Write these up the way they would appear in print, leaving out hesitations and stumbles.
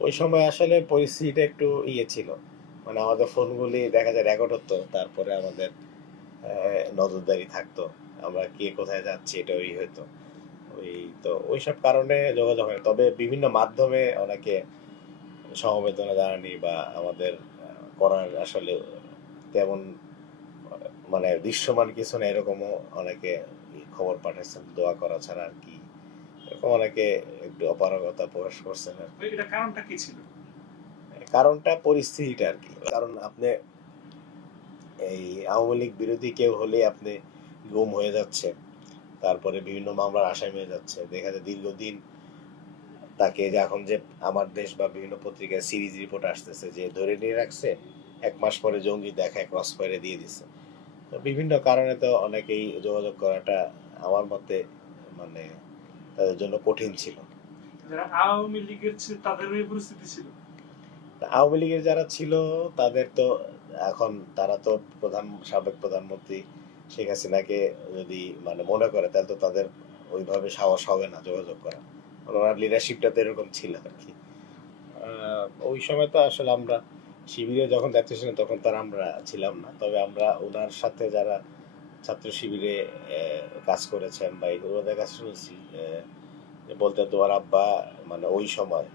ওই সময় আসলে পরিস্থিতিটা একটু ছিল, মানে আমাদের ফোনগুলি দেখা যায় রেকর্ড হতো, তারপরে আমাদের নজরদারি থাকতো, আমরা কে কোথায় যাচ্ছি এটা হইতো। ওই তো ওইসব কারণে যোগাযোগ হয়, তবে বিভিন্ন মাধ্যমে অনেকে সমবেদনা জানানি বা আমাদের করার আসলে তেমন মানে দৃশ্যমান কিছু না, এরকমও অনেকে খবর পাঠাচ্ছেন দোয়া করা ছাড়া আর কি, এরকম অনেকে একটু অপারগতা প্রকাশ করছেন আর কি। এটা কারণটা কি ছিল? কারণটা পরিস্থিতিটা আর কি, কারণ আপনি এই আওয়ামী লীগ বিরোধী কেউ হলে আপনি গুম হয়ে যাচ্ছে, তারপরে বিভিন্ন মামলার আসামি হয়ে যাচ্ছে, দেখা যায় দীর্ঘদিন তাকে যে এখন যে আমার দেশ বা বিভিন্ন পত্রিকায় সিরিজ রিপোর্ট আসতেছে যে ধরে নিয়ে রাখছে, 1 মাস পরে জঙ্গি দেখায় ক্রস ফায়ারে দিয়ে দিচ্ছে। তো বিভিন্ন কারণে তো অনেকেই যোগাযোগ করাটা আমার মতে মানে তাদের জন্য কঠিন ছিল। যারা আওয়ামী লীগের ছিল তাদের ওই পরিস্থিতি ছিল। আওয়ামী লীগের যারা ছিল তাদের তো এখন তারা তো সাবেক প্রধানমন্ত্রী শেখ হাসিনাকে যদি মানে মনে করে, তাহলে তো তাদের ওইভাবে সাহস হবে না যোগাযোগ করা, ওনার লিডারশিপটা তো এরকম ছিল আর কি। ওই সময় তো আসলে আমরা শিবিরে যখন দায়িত্ব ছিলাম তখন তার আমরা ছিলাম না, তবে আমরা ওনার সাথে যারা ছাত্র শিবিরে কাজ করেছেন বা ওদের কাছে শুনেছি, বলতেন তোমার আব্বা মানে ওই সময়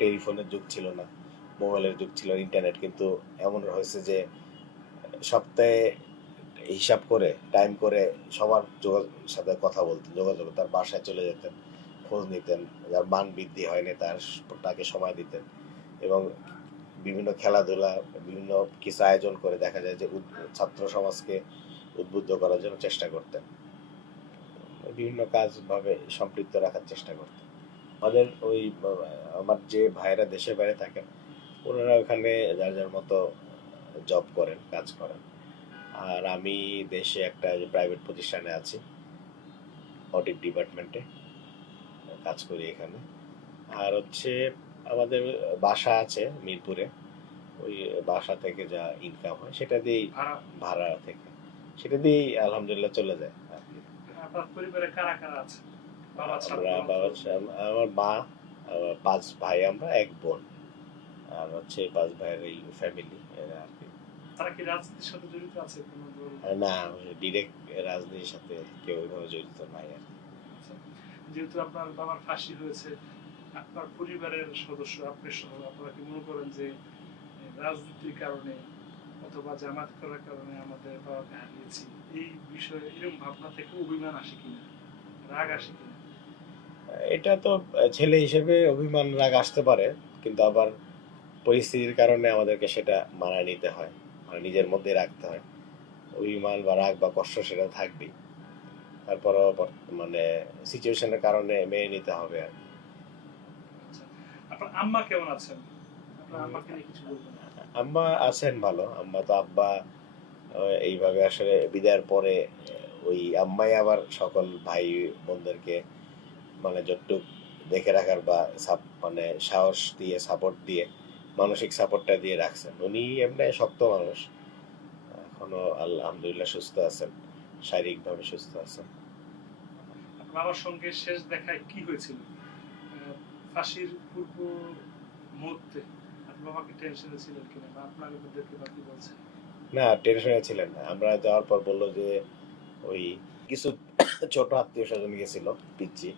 টেলিফোনের যুগ ছিল না, মোবাইলের যুগ ছিল, ইন্টারনেট কিন্তু এমন হয়েছে যে সপ্তাহে হিসাব করে টাইম করে সবার সাথে কথা বলতেন, যোগাযোগ, তার বাসায় চলে যেতেন, খোঁজ নিতেন, যার মান বৃদ্ধি হয়নি তাকে সময় দিতেন, এবং বিভিন্ন খেলাধুলা বিভিন্ন কিছু আয়োজন করে দেখা যায় যে ছাত্র সমাজকে উদ্বুদ্ধ করার জন্য চেষ্টা করতেন, বিভিন্ন কাজ ভাবে সম্পৃক্ত রাখার চেষ্টা করতেন। আমাদের ওই আমার যে ভাইরা দেশের বাইরে থাকেন, ওনারা ওখানে যার যার মতো জব করেন, কাজ করেন, আর আমি দেশে একটা প্রাইভেট প্রতিষ্ঠানে আছি, অডিট ডিপার্টমেন্টে কাজ করি এখানে। আর হচ্ছে আমাদের বাসা আছে মিরপুরে, ওই বাসা থেকে যা ইনকাম হয় সেটা দিয়েই, ভাড়া থেকে সেটা দিয়েই আলহামদুলিল্লাহ চলে যায় আর কি। আপনার পরিবারে কারা কারা আছে? আমরা আমার মা, আমার 5 ভাই, আমরা 1 বোন, আর হচ্ছে 5 ভাইয়ের এই ফ্যামিলি এরা আর কি। তারা কি রাজনীতির সাথে জড়িত আছে কোনো দল? না, ডিরেক্ট রাজনীতির সাথে কেউ ওইভাবে জড়িত নাই আর কি। যেহেতু আপনার বাবার ফাঁসি হয়েছে, আপনার পরিবারের সদস্য আপনি সহ আপনারা কি মনে করেন যে রাজনীতির কারণে অথবা জামাত করার কারণে আমাদের বাবাকে হারিয়েছি, এই বিষয়ে এরকম ভাবনা থেকে অভিমান আসে কিনা, রাগ আসে কিনা? এটা তো ছেলে হিসেবে অভিমান রাগ আসতে পারে, কিন্তু আবার পরিস্থিতির কারণে আমাদেরকে সেটা মানায় নিতে হয়, মানে নিজের মধ্যে রাখতে হয়। অভিমান বা রাগ বা কষ্ট সেটা থাকবেই, তারপরও মানে সিচুয়েশনের কারণে মেনে নিতে হবে আর কি। আপনার আম্মা কেমন আছেন? আপনার আম্মাকে নিয়ে কিছু বলবেন? আম্মা আছেন ভালো, আম্মা তো আব্বা এইভাবে আসলে বিদায়ের পরে ওই আম্মাই আবার সকল ভাই বোনদেরকে মানে যতটুক দেখে রাখার বা মানে সাহস দিয়ে সাপোর্ট দিয়ে মানসিক সাপোর্টটা দিয়ে রাখছেন। উনি এমনি শক্ত মানুষ, এখনো আলহামদুলিল্লাহ সুস্থ আছেন, শারীরিকভাবে সুস্থ আছেন। বাবার সঙ্গে শেষ দেখায় কি হয়েছিল? ফাঁসির পূর্ব মুহূর্তে আপনি বাবাকে টেনশনে ছিলেন কিনা বা আপনার মধ্যে বাকি বলছেন? না, টেনশনে ছিলেন না, আমরা যাওয়ার পর বললো যে ওই কিছু ছোট আত্মীয় স্বজন গেছিল পিচ্ছি,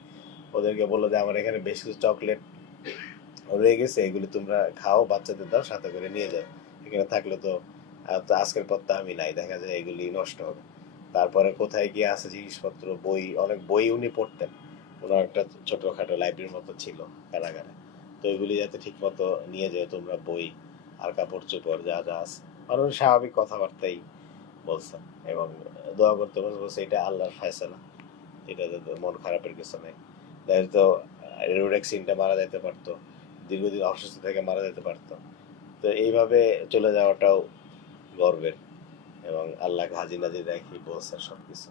ওদেরকে বললো যে আমার এখানে বেশ কিছু চকলেট রয়ে গেছে, এগুলি তোমরা খাও, বাচ্চাদের দাও, সাথে করে নিয়ে যাও, এখানে থাকলে তো তো আজকের পর তো আমি নাই, দেখা যায় এগুলি নষ্ট হবে। তারপরে কোথায় গিয়ে আছে জিনিসপত্র, বই, অনেক বই উনি পড়তেন, ওনার একটা ছোটখাটো লাইব্রেরির মতো ছিল কারাগারে, তো এগুলি যাতে ঠিক মতো নিয়ে যায় তোমরা, বই আর কাপড় চোপড় যা যা আছে, মানুষ স্বাভাবিক কথাবার্তাই বলছেন, এবং দোয়া করতে বলছে এটা আল্লাহর ফায়সালা, এটা মন খারাপের কিছু নেই। তাহলে তো রোড অ্যাক্সিডেন্টে মারা যেতে পারতো, দীর্ঘদিন অসুস্থ থেকে মারা যেতে পারতো, তো এইভাবে চলে যাওয়াটাও গর্বের, এবং আল্লাহকে হাজি নাজির রাখি বলছে সবকিছু।